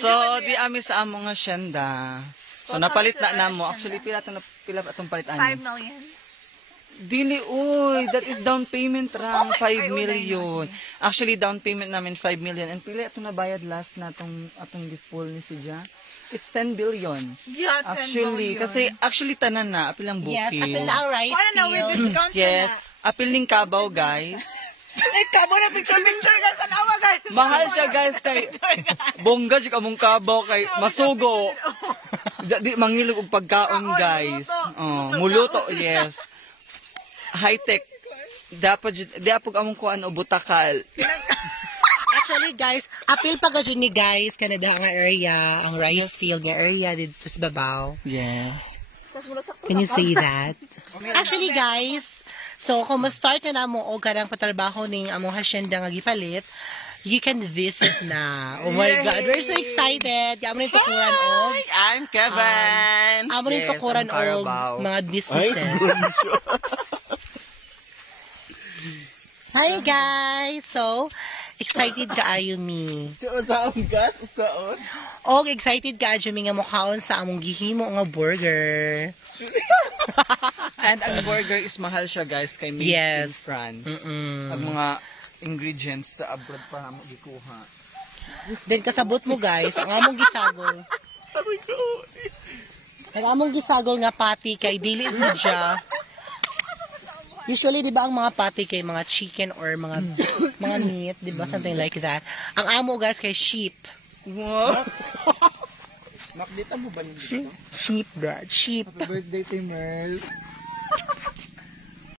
So, di ami sa among hacienda. So, napalit na namo. Actually, pila atong palitan. 5 million. Dili, uy. That is down payment rang. 5 million. Actually, down payment namin 5 million. And pila atong nabayad last na atong default ni si Ja. It's 10 billion. Yeah, 10 actually, billion. Kasi actually tanan na. Apil ang Yes, booking. apil na ang rice field. Yes. Apil ning Kabaw, guys. Ay, kamo na picture ka sa nawa, guys. Mahal siya, guys. Kay bongga siya kamong Kabaw. Kay masugo. Di mangilog og pagkaon, guys. Muluto, yes. High-tech. Dapat among kuan o butakal. Actually, guys, apil pa kasi ni guys, Canada nga area, ang rice field nga area dito sa babaw. Yes. Can you see that? Actually, guys, so kung ma-start na mo o karang patrabaho ning among hacienda nga gipalit, you can visit na. Oh my God, we're so excited. Amo nito tukuran og I'm Kevin. amo nito tukuran og mga businesses. Hi guys. So, excited kaayo mi. Og excited kaayo mi nga mukhaon sa among gihimo nga burger. And ang burger is mahal siya, guys, kay made in France. Ang mga ingredients sa abroad pa mo gikuha. Then kasabot mo, guys, ang among gisagol. Ang among gisagol nga pati kay dili siya. Usually, di ba, ang mga pati kay mga chicken or mga meat, di ba, something like that. Ang amo, guys, kay sheep. Wow. Makdita mo ba nito? Sheep, Brad. Sheep. Happy birthday to Merl.